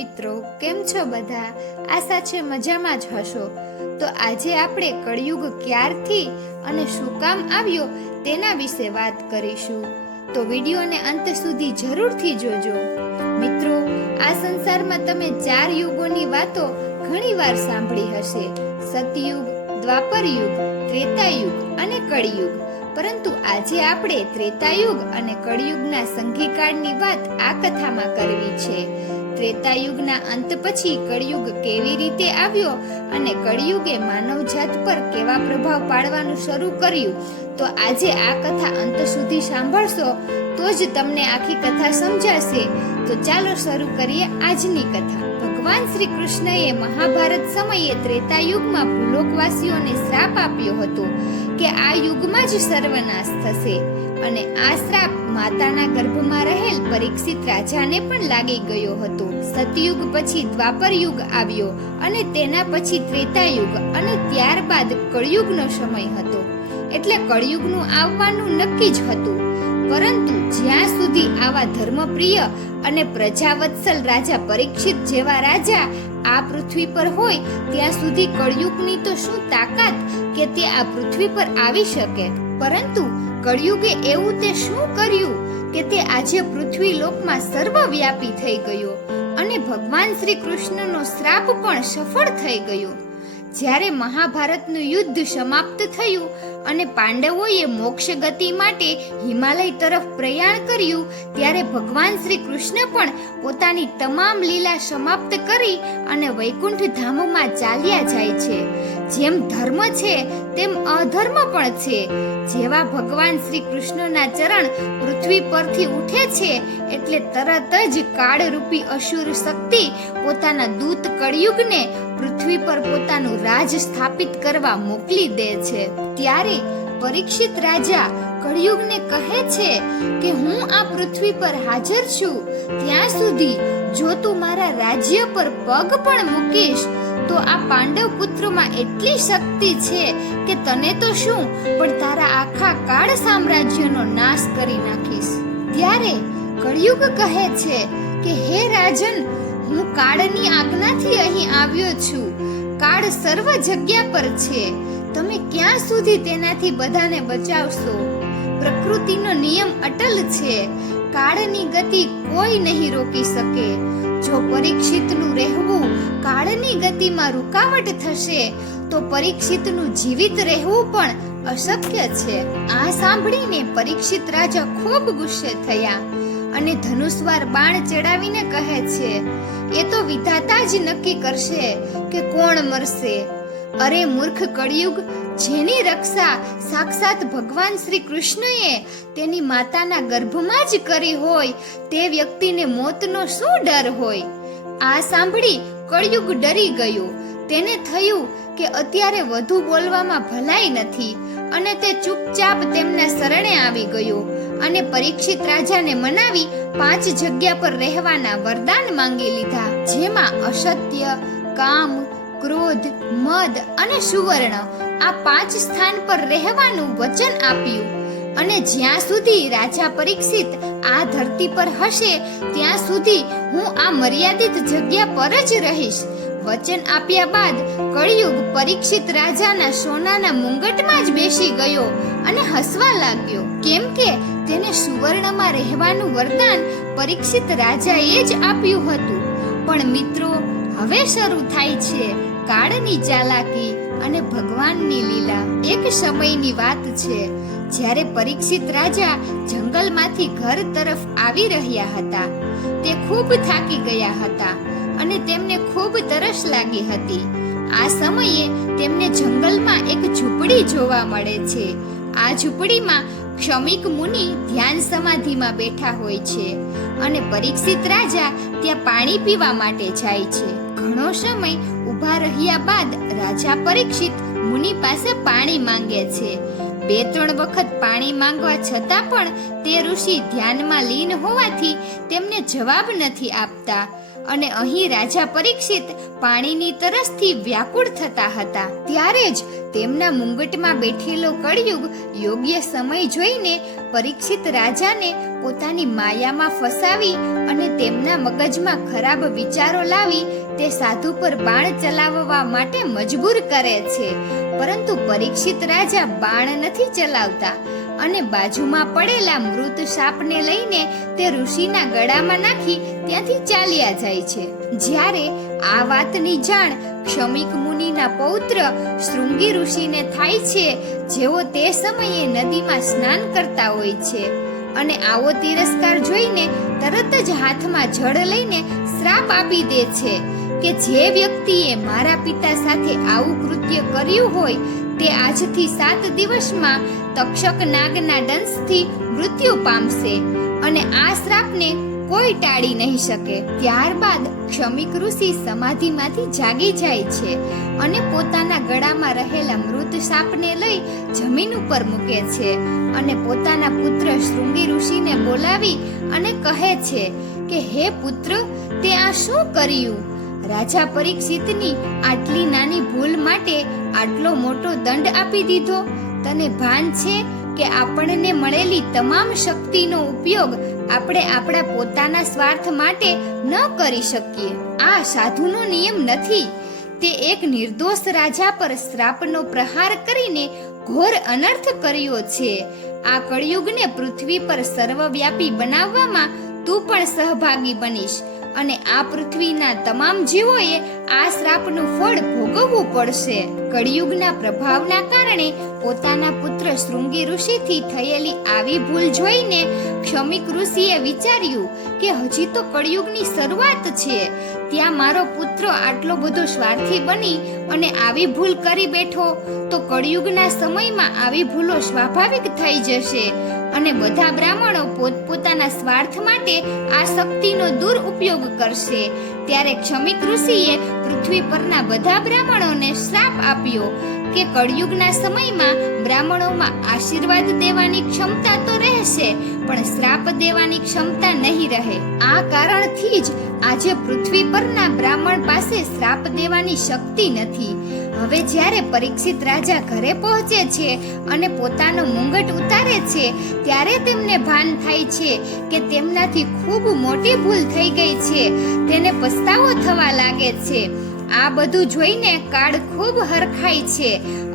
મિત્રો, કેમ છો બધા? આશા છે મજામાં જ હશો. તો આજે આપણે કળિયુગ ક્યારથી અને શું કામ આવ્યો તેના વિશે વાત કરીશું. તો વિડીયોને અંત સુધી જરૂરથી જોજો. મિત્રો, આ સંસારમાં તમે 4 યુગોની વાતો ઘણીવાર સાંભળી હશે: સતયુગ, દ્વાપરયુગ, ત્રેતાયુગ અને કળિયુગ. પરંતુ આજે આપણે ત્રેતાયુગ અને કળિયુગના સંધિકાળની વાત આ કથામાં કરવી છે. ત્રેતાયુગના અંત પછી કળિયુગ કેવી રીતે આવ્યો અને કળિયુગે માનવજાત પર કેવા પ્રભાવ પાડવાનું શરૂ કર્યું, તો આજે આ કથા અંત સુધી સાંભળશો તો જ તમને આખી કથા સમજાશે. તો ચાલો શરૂ કરીએ આજની કથા. ભગવાન શ્રી કૃષ્ણએ મહાભારત સમયે ત્રેતાયુગમાં ભૂલોકવાસીઓને શ્રાપ આપ્યો હતો કે આ યુગમાં જ સર્વનાશ થશે, અને આ શ્રાપ માતાના ગર્ભમાં રહેલ પરીક્ષિત રાજાને પણ લાગી ગયો હતો. સતયુગ પછી દ્વાપર યુગ આવ્યો અને તેના પછી ત્રેતાયુગ અને ત્યારબાદ કળિયુગનો સમય હતો. એટલે કળિયુગનું આવવાનું નક્કી જ હતું. પરંતુ જ્યાં સુધી આવા ધર્મપ્રિય અને પ્રજાવત્સલ રાજા પરીક્ષિત જેવા રાજા આ પૃથ્વી પર હોય ત્યાં સુધી કળિયુગની તો શું તાકાત કે તે આ પૃથ્વી પર આવી શકે. પરંતુ કળિયુગે એવું તે શું કર્યું કે તે આજે પૃથ્વી લોકમાં સર્વવ્યાપી થઈ ગયો અને ભગવાન શ્રી કૃષ્ણનો શ્રાપ પણ સફળ થઈ ગયો. જ્યારે મહાભારતનું યુદ્ધ સમાપ્ત થયું અને પાંડવોએ મોક્ષ ગતિ માટે હિમાલય તરફ પ્રયાણ કર્યું, ત્યારે ભગવાન શ્રી કૃષ્ણ પણ પોતાની તમામ લીલા સમાપ્ત કરી અને વૈકુંઠ ધામમાં ચાલ્યા જાય છે. જેમ ધર્મ છે તેમ અધર્મ પણ છે. જેવા ભગવાન શ્રી કૃષ્ણના ચરણ પૃથ્વી પરથી ઉઠે છે એટલે તરત જ કાળરૂપી અસુર શક્તિ પોતાના દૂત કળિયુગને પૃથ્વી પર પોતાનું રાજ સ્થાપિત કરવા મોકલી દે છે. ત્યારે પરીક્ષિત રાજા કળિયુગને કહે છે કે હું આ પૃથ્વી પર હાજર છું, ત્યાં સુધી જો તું મારા રાજ્ય પર પગ પણ મૂકીશ તો આ પાંડવ પુત્રોમાં એટલી શક્તિ છે કે તને તો શું પણ તારા આખા કાળ સામ્રાજ્યનો નાશ કરી નાખીશ. ત્યારે કળિયુગ કહે છે કે હે રાજન, હું કાળની આજ્ઞાથી અહીં આવ્યો છું. કાળ સર્વ જગ્યા પર છે. તમે ક્યાં સુધી તેનાથી બધાને બચાવશો? પ્રકૃતિનો નિયમ અટલ છે. કાળની ગતિ કોઈ નહીં રોકી શકે. જો પરીક્ષિતનું રહેવું કાળની ગતિમાં રૂકાવટ થશે તો પરીક્ષિતનું જીવિત રહેવું પણ અશક્ય છે. આ સાંભળીને પરીક્ષિત રાજા ખૂબ ગુસ્સે થયા અને ધનુષવાર બાણ ચડાવીને કહે છે, એ તો વિધાતા જ નક્કી કરશે કે કોણ મરશે. અરે મૂર્ખ કળિયુગ, જેની રક્ષા સાક્ષાત ભગવાન શ્રી કૃષ્ણએ તેની માતાના ગર્ભમાં જ કરી હોય તે વ્યક્તિને મોતનો શું ડર હોય? આ સાંભળી કળિયુગ ડરી ગયો. તેને થયું કે અત્યારે વધુ બોલવામાં ભલાઈ નથી અને તે ચૂપચાપ તેમના શરણે આવી ગયો અને પરીક્ષિત રાજાને મનાવી 5 જગ્યા પર રહેવાના વરદાન માંગી લીધા, જેમાં અસત્ય, કામ, ક્રોધ, મદ અને સુવર્ણ આ 5 સ્થાન પર રહેવાનું વચન આપ્યું. અને જ્યાં સુધી રાજા પરીક્ષિત આ ધરતી પર હશે ત્યાં સુધી હું આ મર્યાદિત જગ્યા પર જ રહીશ. વચન આપ્યા બાદ કળિયુગ પરીક્ષિત રાજાના સોનાના મુંગટમાં જ બેસી ગયો અને હસવા લાગ્યો, કેમ કે તેને સુવર્ણમાં રહેવાનું વરદાન પરીક્ષિત રાજાએ જ આપ્યું હતું. પણ મિત્રો, હવે શરૂ થાય છે કાળની ચાલાકી અને ભગવાનની લીલા. એક સમયની વાત છે જ્યારે પરીક્ષિત રાજા જંગલમાંથી ઘર તરફ આવી રહ્યા હતા. તે ખૂબ થાકી ગયા હતા અને તેમને ખૂબ તરસ લાગી હતી. આ સમયે તેમને જંગલમાં એક ઝૂંપડી જોવા મળે છે. આ ઝૂંપડીમાં ક્ષમિક મુનિ ધ્યાન સમાધિમાં બેઠા હોય છે અને પરીક્ષિત રાજા ત્યાં પાણી પીવા માટે જાય છે. ઘણો સમય ઊભા રહ્યા બાદ રાજા પરીક્ષિત મુનિ પાસે પાણી માંગે છે. 2-3 વખત પાણી માંગવા છતાં પણ તે ઋષિ ધ્યાનમાં લીન હોવાથી તેમને જવાબ નથી આપતા અને અહીં રાજા પરીક્ષિત પાણીની તરસથી વ્યાકુળ થતા હતા. ત્યારે જ તેમના મુંગટમાં બેઠેલો કળિયુગ યોગ્ય સમય જોઈને પરીક્ષિત રાજાને પોતાની માયામાં ફસાવી અને તેમના મગજમાં ખરાબ વિચારો લાવી તે સાધુ પર બાણ ચલાવવા માટે મજબૂર કરે છે. પરંતુ પરીક્ષિત રાજા બાણ નથી ચલાવતા અને બાજુમાં પડેલા મૃત સાપને લઈને તે ઋષિના ગળામાં નાખી ત્યાંથી ચાલ્યા જાય છે. જ્યારે આ વાતની જાણ ક્ષમિક મુનિના પૌત્ર શૃંગી ઋષિને થાય છે, જેઓ તે સમયે નદીમાં સ્નાન કરતા હોય છે. અને આવો તિરસ્કાર જોઈને તરત જ હાથમાં જળ લઈને શ્રાપ આપી દે છે કે જે વ્યક્તિએ મારા પિતા સાથે આવું કૃત્ય કર્યું હોય તે આજથી 7 દિવસમાં તક્ષક નાગના દંશથી મૃત્યુ પામશે અને આ શ્રાપને કોઈ ટાળી નહીં શકે. ત્યારબાદ ક્ષમિક ઋષિ સમાધિમાંથી જાગી જાય છે અને પોતાના ગળામાં રહેલા મૃત સાપને લઈ જમીન ઉપર મૂકે છે અને પોતાના પુત્ર શૃંગી ઋષિને બોલાવી અને કહે છે કે હે પુત્ર, તે આ શું કર્યું? રાજા પરીક્ષિતની આટલી નાની ભૂલ માટે આટલો મોટો દંડ આપી દીધો. તને ભાન છે કે આપણને મળેલી તમામ શક્તિનો ઉપયોગ આપણે આપણા પોતાના સ્વાર્થ માટે ન કરી શકીએ. આ સાધુનો નિયમ નથી. તે એક નિર્દોષ રાજા પર શ્રાપનો પ્રહાર કરીને ઘોર અનર્થ કર્યો છે. આ કળિયુગને પૃથ્વી પર સર્વવ્યાપી બનાવવામાં તું પણ સહભાગી બનીશ અને આ પૃથ્વીના તમામ જીવોએ આ શ્રાપનું ફળ ભોગવવું પડશે. કળિયુગના પ્રભાવના કારણે પોતાના પુત્ર શૃંગી ઋષિથી થયેલી આવી ભૂલ જોઈને ક્ષમિક ઋષિએ વિચાર્યું કે હજી તો કળિયુગની શરૂઆત છે, ત્યાં મારો પુત્ર આટલો બધો સ્વાર્થી બની અને આવી ભૂલ કરી બેઠો તો કળિયુગના સમયમાં આવી ભૂલો સ્વાભાવિક થઈ જશે અને બધા બ્રાહ્મણો પોતપોતાના સ્વાર્થ માટે આ શક્તિનો દુરુપયોગ કરશે. ત્યારે ક્ષમિક ઋષિએ પૃથ્વી પરના બધા બ્રાહ્મણોને શ્રાપ આપ્યો કે કળિયુગના સમયમાં બ્રાહ્મણોમાં આશીર્વાદ દેવાની ક્ષમતા તો રહેશે પણ શ્રાપ દેવાની ક્ષમતા નહીં રહે. આ કારણથી જ આજે પૃથ્વી પરના બ્રાહ્મણ પાસે શ્રાપ દેવાની શક્તિ નથી. હવે જ્યારે પરીક્ષિત રાજા ઘરે પહોંચે છે અને પોતાનો મુંગટ ઉતારે છે ત્યારે તેમને ભાન થાય છે કે તેમનાથી ખૂબ મોટી ભૂલ થઈ ગઈ છે. તેને પસ્તાવો થવા લાગે છે. આ બધું જોઈને કાળ ખૂબ હરખાય છે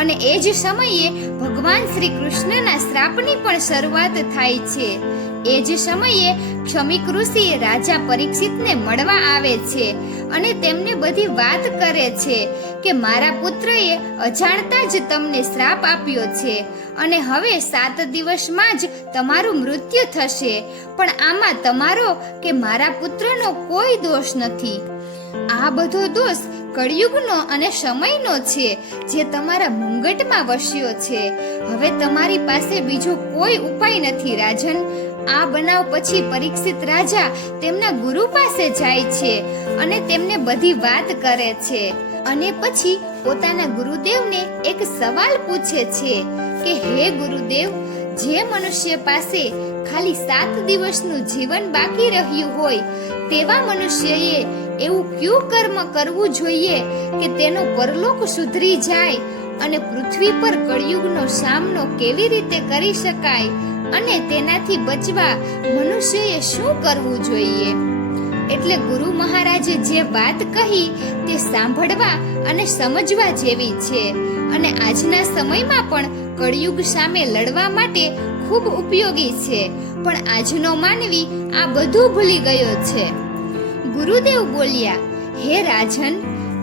અને એ જ સમયે ભગવાન શ્રી કૃષ્ણના શ્રાપની પણ શરૂઆત થાય છે. એ જ સમયે ક્ષમિક ઋષિ રાજા પરીક્ષિતને મળવા આવે છે અને તેમને બધી વાત કરે છે કે મારા પુત્રએ અજાણતા જ તમને શ્રાપ આપ્યો છે અને હવે 7 દિવસમાં જ તમારું મૃત્યુ થશે, પણ આમાં તમારો કે મારા પુત્રનો કોઈ દોષ નથી. આ બધો દોષ કળિયુગનો અને સમયનો છે જે તમારા મુંગટમાં વસ્યો છે. હવે તમારી પાસે બીજો કોઈ ઉપાય નથી રાજન. આ બનાવ પછી પરીક્ષિત રાજા તેમના ગુરુ પાસે જાય છે અને તેમને બધી વાત કરે છે અને પછી પોતાના ગુરુદેવને એક સવાલ પૂછે છે કે હે ગુરુદેવ, જે મનુષ્ય પાસે ખાલી 7 દિવસનું જીવન બાકી રહ્યું હોય તેવા મનુષ્યએ એવું કયું કર્મ કરવું જોઈએ કે તેનો પરલોક સુધરી જાય અને પૃથ્વી પર કળિયુગનો સામનો કેવી રીતે કરી શકાય અને તેનાથી બચવા મનુષ્યએ શું કરવું જોઈએ? એટલે ગુરુ મહારાજે જે વાત કહી તે સાંભળવા અને સમજવા જેવી છે અને આજના સમયમાં પણ કળિયુગ સામે લડવા માટે ખૂબ ઉપયોગી છે. પણ આજનો માનવી આ બધું ભૂલી ગયો છે. ગુરુદેવ બોલ્યા, હે રાજન,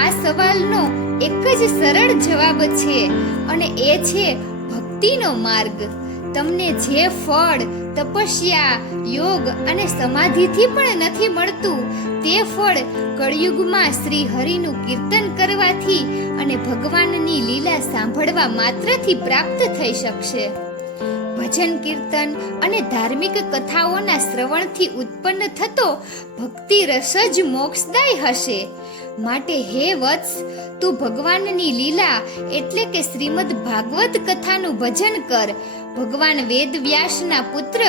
આ સવાલનો એક જ સરળ જવાબ છે અને એ છે ભક્તિનો માર્ગ. તમને જે ફળ તપસ્યા, યોગ અને સમાધિથી પણ નથી મળતું તે ફળ કળિયુગમાં શ્રી હરિનું કીર્તન કરવાથી અને ભગવાનની લીલા સાંભળવા માત્રથી પ્રાપ્ત થઈ શકશે. ભજન કીર્તન અને ધાર્મિક કથાઓના શ્રવણથી ઉત્પન્ન થતો ભક્તિ રસ જ મોક્ષદાય હશે. માટે હે વત્સ, તું ભગવાનની લીલા એટલે કે શ્રીમદ ભાગવત કથાનું ભજન કર. ભગવાન વેદ વ્યાસના પુત્ર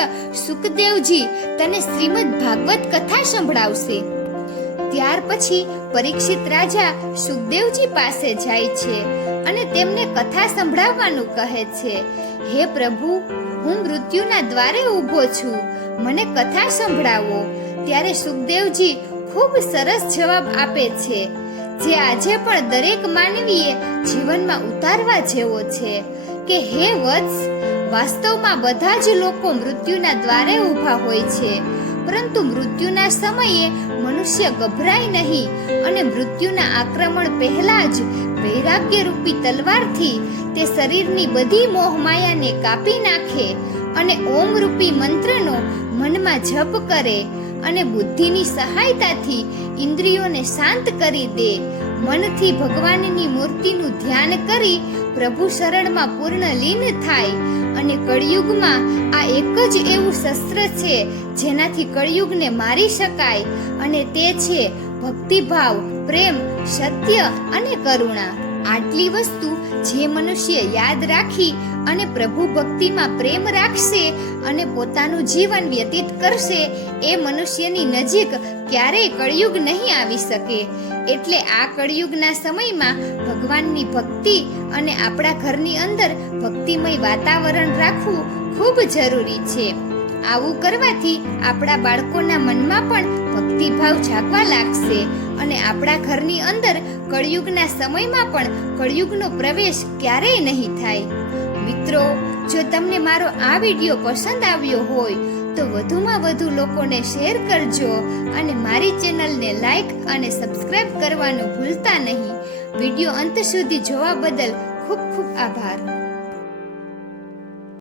સુખદેવજી તને શ્રીમદ ભાગવત કથા સંભળાવશે. ત્યાર પછી પરીક્ષિત રાજા સુખદેવજી પાસે જાય છે અને તેમને કથા સંભળાવવાનું કહે છે. હે પ્રભુ, હું મૃત્યુના દ્વારે ઊભો છું, મને કથા સંભળાવો. ત્યારે સુખદેવજી ખૂબ સરસ જવાબ આપે છે, જે આજે પણ દરેક માનવીએ જીવનમાં ઉતારવા જેવો છે, કે હે વત્સ, વાસ્તવમાં બધા જ લોકો મૃત્યુના દ્વારે ઊભા હોય છે, પરંતુ મૃત્યુના સમયે મનુષ્ય ગભરાય નહીં અને મૃત્યુના આક્રમણ પહેલા જ વૈરાગ્ય રૂપી તલવારથી તે શરીરની બધી મોહમાયાને કાપી નાખે અને ઓમ રૂપી મંત્રનો મનમાં જપ કરે અને બુદ્ધિની સહાયતાથી ઇન્દ્રિયોને શાંત કરી દે. મનથી ભગવાનની મૂર્તિનું ધ્યાન કરી પ્રભુ શરણમાં પૂર્ણ લીન થાય. અને કળિયુગમાં આ એક જ એવું શસ્ત્ર છે જેનાથી કળિયુગને મારી શકાય, અને તે છે ભક્તિભાવ, પ્રેમ, સત્ય અને કરુણા. આટલી વસ્તુ જે મનુષ્ય યાદ રાખી અને પ્રભુ ભક્તિમાં પ્રેમ રાખશે અને પોતાનું જીવન વ્યતીત કરશે, એ મનુષ્યની નજીક ક્યારેય કળિયુગ નહીં આવી શકે. એટલે આ કળિયુગના સમયમાં ભગવાનની ભક્તિ અને આપણા ઘરની અંદર ભક્તિમય વાતાવરણ રાખવું ખૂબ જરૂરી છે. આવું કરવાથી આપણા બાળકોના મનમાં પણ ભક્તિભાવ જાગવા લાગશે અને આપણા ઘરની અંદર કળિયુગના સમયમાં પણ કળિયુગનો પ્રવેશ ક્યારેય નહીં થાય. મિત્રો, જો તમને મારો આ વિડીયો પસંદ આવ્યો હોય તો વધુમાં વધુ લોકોને શેર કરજો અને મારી ચેનલને લાઈક અને સબસ્ક્રાઇબ કરવાનું ભૂલતા નહીં. વિડીયો અંત સુધી જોવા બદલ ખૂબ ખૂબ આભાર.